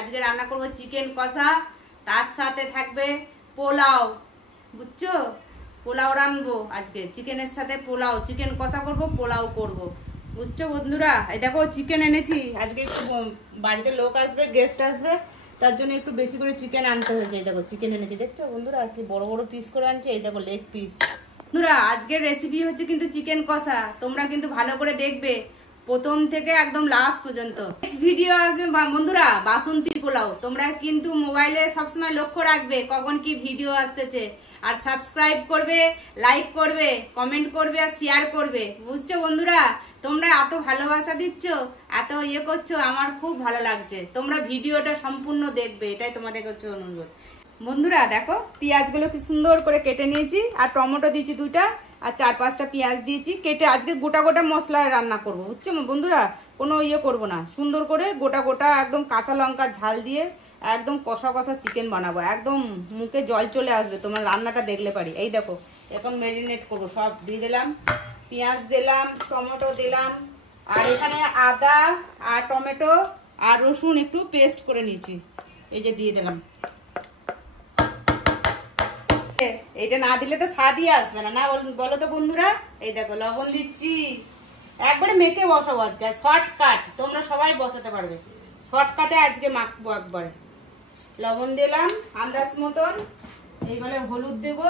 আজকে রান্না করব চিকেন কষা, তার সাথে থাকবে পোলাও। বুঝছো, পোলাও রানবো আজকে, চিকেনের সাথে পোলাও, চিকেন কষা করব, পোলাও করব। বুঝছো বন্ধুরা, এই দেখো চিকেন এনেছি আজকে, বাড়িতে লোক আসবে, গেস্ট আসবে, তার জন্য একটু বেশি করে চিকেন আনতে হয়েছে। এই দেখো চিকেন এনেছি, দেখছো বন্ধুরা কি বড় বড় পিস করে আনছে। এই দেখো লেগ পিস। বন্ধুরা আজকের রেসিপি হচ্ছে কিন্তু চিকেন কষা, তোমরা কিন্তু ভালো করে দেখবে প্রথম থেকে একদম লাস্ট পর্যন্ত। নেক্সট ভিডিও আসবে বন্ধুরা বাসন্তী পোলাও। তোমরা কিন্তু মোবাইলে সবসময় লক্ষ্য রাখবে কখন কি ভিডিও আসতেছে, আর সাবস্ক্রাইব করবে, লাইক করবে, কমেন্ট করবে আর শেয়ার করবে। বুঝছো বন্ধুরা, তোমরা এত ভালোবাসা দিচ্ছ, এত ইয়ে করছো, আমার খুব ভালো লাগছে। তোমরা ভিডিওটা সম্পূর্ণ দেখবে, এটাই তোমাদের কাছে অনুরোধ। বন্ধুরা দেখো পেঁয়াজগুলো কি সুন্দর করে কেটে নিয়েছি, আর টমেটো দিয়েছি 2টা, আর 4-5টা পেঁয়াজ দিয়েছি কেটে। আজকে গোটা গোটা মশলায় রান্না করবো, বুঝছো বন্ধুরা, কোনো ইয়ে করবো না, সুন্দর করে গোটা গোটা একদম কাঁচা লঙ্কা ঝাল দিয়ে একদম কষা কষা চিকেন বানাবো। একদম মুখে জল চলে আসবে তোমার রান্নাটা দেখলে পারি। এই দেখো এখন ম্যারিনেট করবো, সব দিয়ে দিলাম, পেঁয়াজ দিলাম, টমেটো দিলাম, আর এখানে আদা আর টমেটো আর রসুন একটু পেস্ট করে নিয়েছি, এই যে দিয়ে দিলাম। এটা না দিলে তো স্বাদই আসবে না, না বলো তো বন্ধুরা। এই দেখো লবণ দিচ্ছি, একবারে মেখে বসাবো আজকে, শর্টকাট, তোমরা সবাই বসাতে পারবে, শর্টকাটে আজকে মাখবো একবারে। লবণ দিলাম আন্দাজ মতন, এইবারে হলুদ দেব,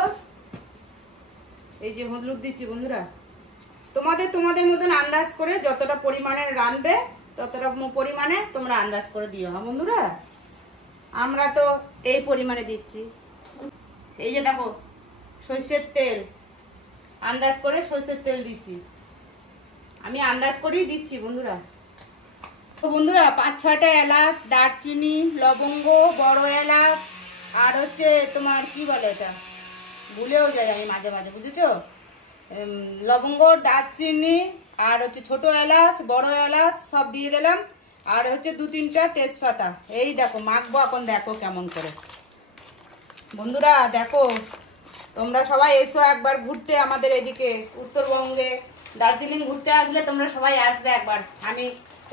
এই যে হলুদ দিচ্ছি বন্ধুরা। তোমাদের মতন আন্দাজ করে যতটা পরিমাণে রাঁধবে ততটা পরিমাণে তোমরা আন্দাজ করে দিও। হ্যাঁ বন্ধুরা, আমরা তো এই পরিমাণে দিচ্ছি। এই যে দেখো সরষের তেল, আন্দাজ করে সরষের তেল দিচ্ছি, আমি আন্দাজ করেই দিচ্ছি বন্ধুরা। তো বন্ধুরা 5-6টা এলাচ, দারচিনি, লবঙ্গ, বড় এলাচ, আর হচ্ছে তোমার কি বলে এটা, ভুলেও যাই আমি মাঝে মাঝে, বুঝেছো, লবঙ্গ, দারচিনি, আর হচ্ছে ছোট এলাচ, বড় এলাচ সব দিয়ে দিলাম, আর হচ্ছে 2-3টা তেজপাতা। এই দেখো মাখবো এখন, দেখো কেমন করে। বন্ধুরা দেখো তোমরা সবাই এসো একবার ঘুরতে আমাদের এদিকে উত্তরবঙ্গে, দার্জিলিং ঘুরতে আসলে তোমরা সবাই আসবে একবার, আমি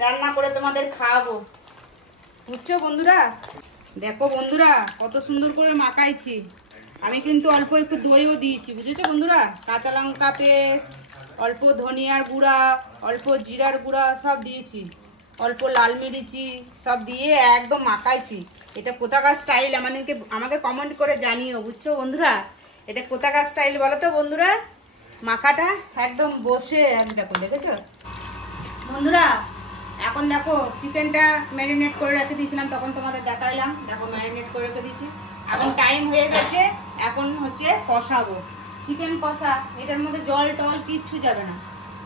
রান্না করে তোমাদের খাওয়াবো। বুঝছো বন্ধুরা, দেখো বন্ধুরা কত সুন্দর করে মাখাইছি। আমি কিন্তু অল্প একটু দইও দিয়েছি, বুঝেছো বন্ধুরা, কাঁচা লঙ্কা পেস্ট, অল্প ধনিয়ার গুঁড়া, অল্প জিরার গুঁড়া সব দিয়েছি, অল্প লাল মিরিচি সব দিয়ে একদম মাখাইছি। এটা কোথাকার স্টাইল আমাকে কমেন্ট করে জানিও। বুঝছো বন্ধুরা, এটা কোথাকার স্টাইল বলো তো বন্ধুরা। মাখাটা একদম বসে, আমি দেখো দেখেছো বন্ধুরা। এখন দেখো চিকেনটা ম্যারিনেট করে রেখে দিয়েছিলাম, তখন তোমাদের দেখাইলাম, দেখো ম্যারিনেট করে রেখে দিয়েছি। এখন টাইম হয়ে গেছে, এখন হচ্ছে কষাবো চিকেন কষা। এটার মধ্যে জল টল কিচ্ছু যাবে না,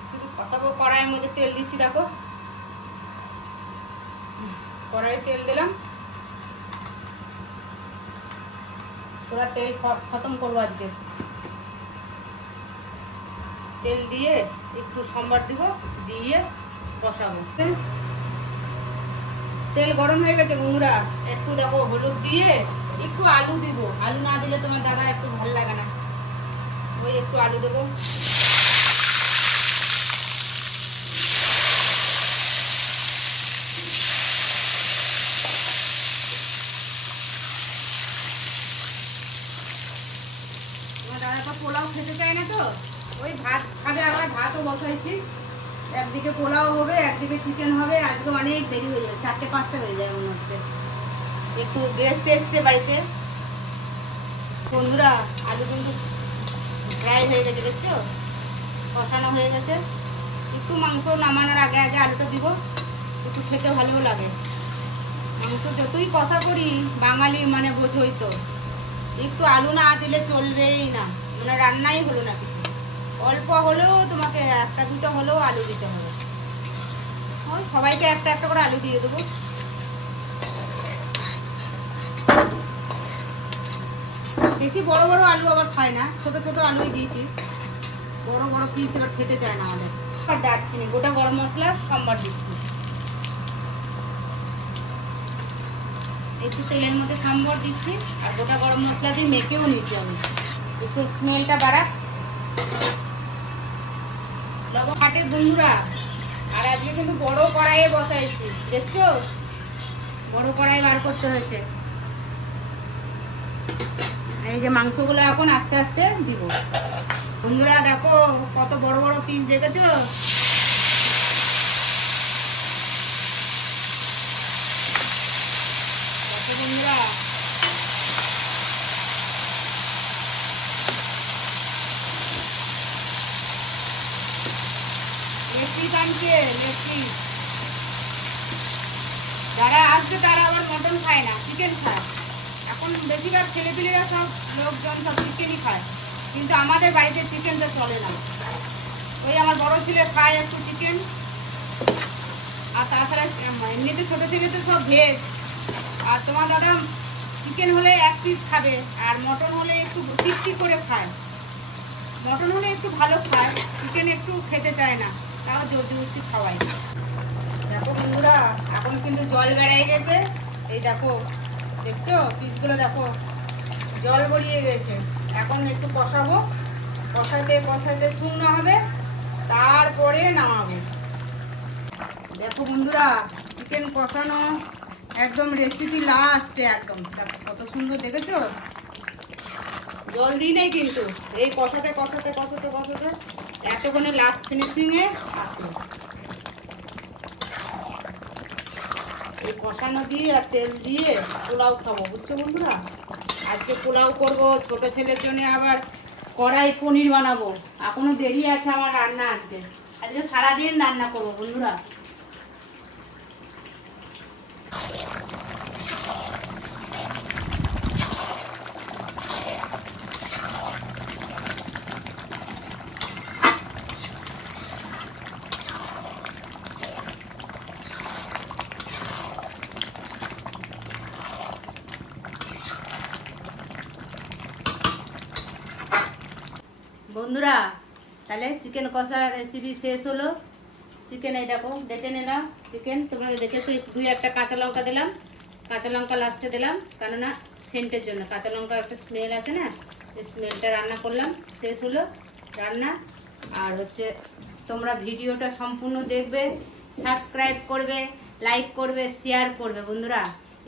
শুধু কষাবো। কড়াইয়ের মধ্যে তেল দিচ্ছি, দেখো কড়াইয়ে তেল দিলাম, পুরো তেল খতম করবো আজকে। তেল দিয়ে একটু সম্বার দিব, দিয়ে বসাবো। তেল গরম হয়ে গেছে বন্ধুরা, একটু দেখো হলুদ দিয়ে একটু আলু দিব। আলু না দিলে তোমার দাদা একটু ভালো লাগে না, ওই একটু আলু দেবো। দাদা পোলাও খেতে চায় না, তো ওই ভাত খাবে, আবার ভাতও বসাইছি। একদিকে পোলাও হবে, একদিকে চিকেন হবে। আজকে অনেক দেরি হয়ে যাবে, 4-5টা হয়ে যায় মনে হচ্ছে। একটু গেস্ট এসছে বাড়িতে। বন্ধুরা আলু কিন্তু ফ্রাই হয়ে গেছে, দেখছো কষানো হয়ে গেছে। একটু মাংস নামানোর আগে আগে আলুটা দিব, একটু খেতে ভালোও লাগে। মাংস যতই কষা করি বাঙালি মানে বোঝোই তো, একটু আলু না দিলে চলবেই না, মানে রান্নাই হলো না কিছু। অল্প হলেও তোমাকে 1-2টা হলেও আলু দিতে হবে। ওই সবাইকে একটা একটা করে আলু দিয়ে দেবো। বেশি বড় বড় আলু আবার খায় না, ছোট ছোট আলুই দিয়েছি, বড় বড় পিস এবার খেতে চায় না আমাদের। আর দারচিনি, গোটা গরম মশলা সম্বার দিচ্ছি, একটু তেলের মধ্যে সম্বার দিচ্ছি, আর গোটা গরম মশলা দিয়ে মেখেও নিচ্ছি আমি, একটু স্মেলটা বাড়াক। লবণ কাটে বন্ধুরা, আর আজকে কিন্তু বড় কড়াইয়ে বসাইছি, দেখছো বড় কড়াই বার করতে হয়েছে। এই যে মাংসগুলো এখন আস্তে আস্তে দিব। বন্ধুরা দেখো কত বড় বড় পিস দেখেছো? দেখো বন্ধুরা, লেগ পিস আনছে, লেগ পিস। যারা আসবে তারা আবার মটন খায় না, চিকেন খায়। এখন বেশিরভাগ ছেলেপিলেরা সব লোকজন সব চিকেনই খায়, কিন্তু আমাদের বাড়িতে চিকেনটা চলে না। ওই আমার বড় ছেলে খায় একটু চিকেন, আর তাছাড়া এমনিতে ছোটো ছেলে তো সব ভেজ। আর তোমার দাদা চিকেন হলে এক পিস খাবে, আর মটন হলে একটু তৃপ্তি করে খায়। মটন হলে একটু ভালো খায়, চিকেন একটু খেতে চায় না, তাও জোরজবস্তি খাওয়াই। দেখো বন্ধুরা, এখন কিন্তু জল বেড়ে গেছে। এই দেখো, দেখছো পিসগুলো দেখো জল গড়িয়ে গেছে। এখন একটু কষাবো, কষাতে কষাতে শুকনো হবে, তারপরে নামাবো। দেখো বন্ধুরা, চিকেন কষানো একদম রেসিপি লাস্টে একদম। দেখো কত সুন্দর, দেখেছো? জল দিই নেই কিন্তু, এই কষাতে কষাতে কষাতে কষাতে এতক্ষণে লাস্ট ফিনিশিংয়ে আসলো। এই কষানো দিয়ে আর তেল দিয়ে পোলাও খাবো, বুঝছো বন্ধুরা? আজকে পোলাও করবো, ছোট ছেলের জন্য আবার কড়াই পনির বানাবো। এখনো দেরি আছে আমার রান্না। আজকে সারাদিন রান্না করবো বন্ধুরা। বন্ধুরা তাহলে চিকেন কষার রেসিপি শেষ হলো। চিকেন এই দেখো, দেখে নিলাম চিকেন, তোমরা দেখেছো। দুই একটা কাঁচা লঙ্কা দিলাম, কাঁচা লঙ্কা লাস্টে দিলাম, কেননা সেন্টের জন্য। কাঁচা লঙ্কার একটা স্মেল আছে না, সেই স্মেলটা রান্না করলাম। শেষ হলো রান্না। আর হচ্ছে তোমরা ভিডিওটা সম্পূর্ণ দেখবে, সাবস্ক্রাইব করবে, লাইক করবে, শেয়ার করবে। বন্ধুরা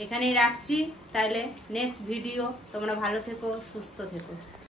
এখানেই রাখছি, তাহলে নেক্সট ভিডিও। তোমরা ভালো থেকো, সুস্থ থেকো।